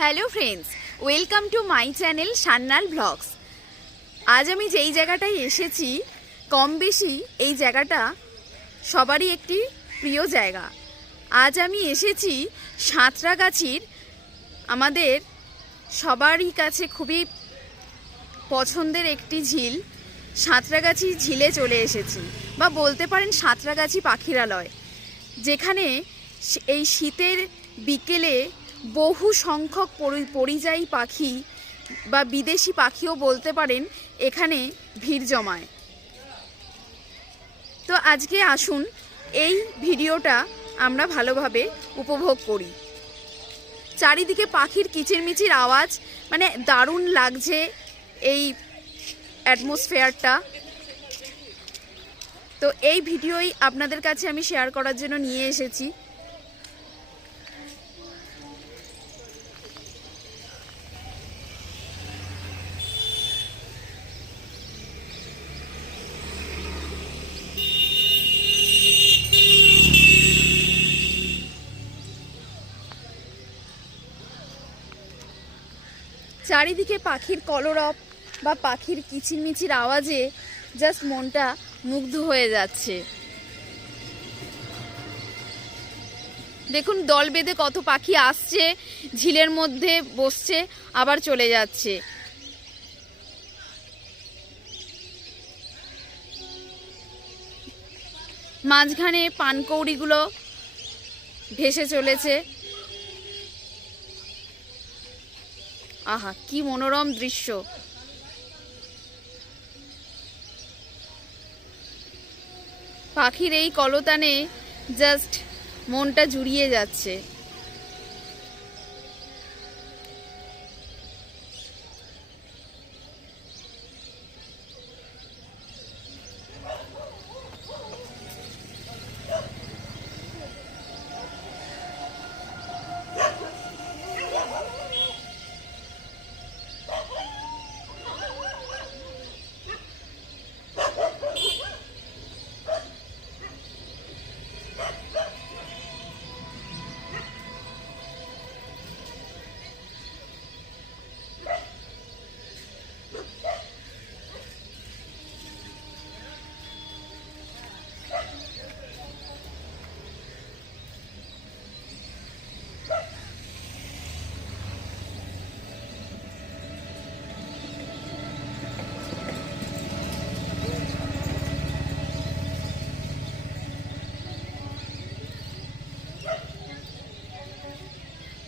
Hello friends, welcome to my channel Sanyal blogs. আজ আমি যেই জায়গাটায় এসেছি, কম বেশি এই জায়গাটা সবারই একটি প্রিয় জায়গা। আজ আমি এসেছি সাঁতরাগাছির আমাদের সবারই কাছে খুবই পছন্দের একটি ঝিল, সাঁতরাগাছি ঝিলে চলে এসেছি, বা বলতে পারেন সাঁতরাগাছি পাখিরালয়, যেখানে এই শীতের বিকেলে বহু সংখ্যক পরিযায়ী পাখি বা বিদেশি পাখিও বলতে পারেন এখানে ভিড় জমায়। তো আজকে আসুন এই ভিডিওটা আমরা ভালোভাবে উপভোগ করি। চারিদিকে পাখির কিচিরমিচির আওয়াজ, মানে দারুণ লাগছে এই অ্যাটমসফিয়ারটা। তো এই ভিডিওই আপনাদের কাছে আমি শেয়ার করার জন্য নিয়ে এসেছি। চারিদিকে পাখির কলরব বা পাখির কিচিরমিচির আওয়াজে জাস্ট মনটা মুগ্ধ হয়ে যাচ্ছে। দেখুন দল বেঁধে কত পাখি আসছে, ঝিলের মধ্যে বসছে, আবার চলে যাচ্ছে। মাঝখানে পানকৌড়িগুলো ভেসে চলেছে। আহা, কি মনোরম দৃশ্য! পাখির এই কলতানে জাস্ট মনটা জুড়িয়ে যাচ্ছে।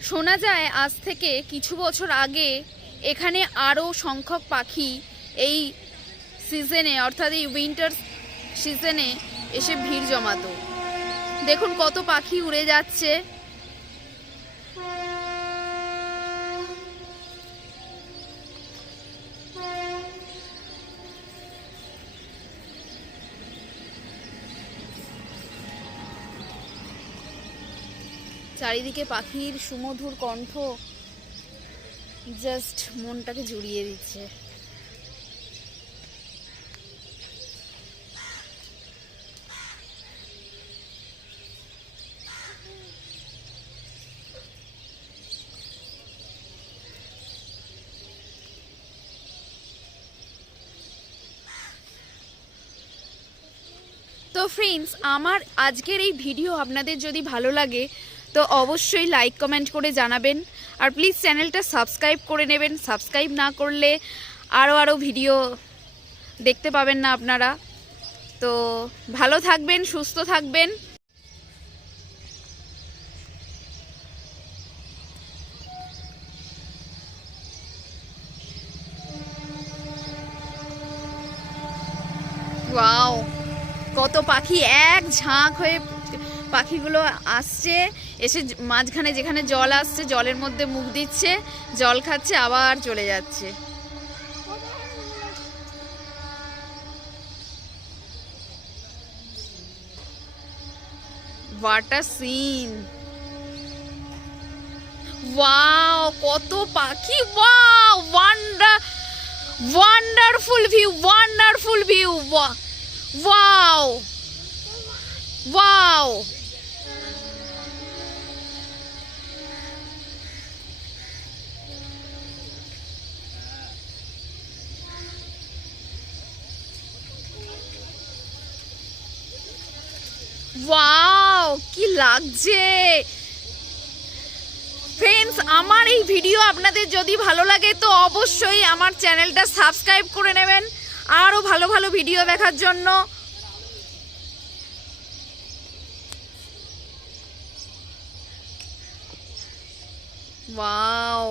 শোনা যায় আজ থেকে কিছু বছর আগে এখানে আরও সংখ্যক পাখি এই সিজনে, অর্থাৎ এই উইন্টার সিজনে এসে ভিড় জমাতো। দেখুন কত পাখি উড়ে যাচ্ছে। চারিদিকে পাখির সুমধুর কণ্ঠ জাস্ট মনটাকে জুড়িয়ে দিচ্ছে। তো ফ্রেন্ডস, আমার আজকের এই ভিডিও আপনাদের যদি ভালো লাগে তো অবশ্যই লাইক কমেন্ট করে জানাবেন, আর প্লিজ চ্যানেলটা সাবস্ক্রাইব করে নেবেন। সাবস্ক্রাইব না করলে আরও ভিডিও দেখতে পাবেন না আপনারা। তো ভালো থাকবেন, সুস্থ থাকবেন। ওয়াও, কত পাখি এক ঝাঁক হয়ে পাখিগুলো আসছে, এসে মাঝখানে যেখানে জল আসছে জলের মধ্যে মুখ দিচ্ছে, জল খাচ্ছে, আবার চলে যাচ্ছে। What a scene! ওয়াও, কত পাখি! Wow, wonderful view, wonderful view! Wow wow! লাগছে। ফ্রেন্ডস, আমার এই ভিডিও আপনাদের যদি ভালো লাগে তো অবশ্যই আমার চ্যানেলটা সাবস্ক্রাইব করে নেবেন আরও ভালো ভালো ভিডিও দেখার জন্য। ওয়াও,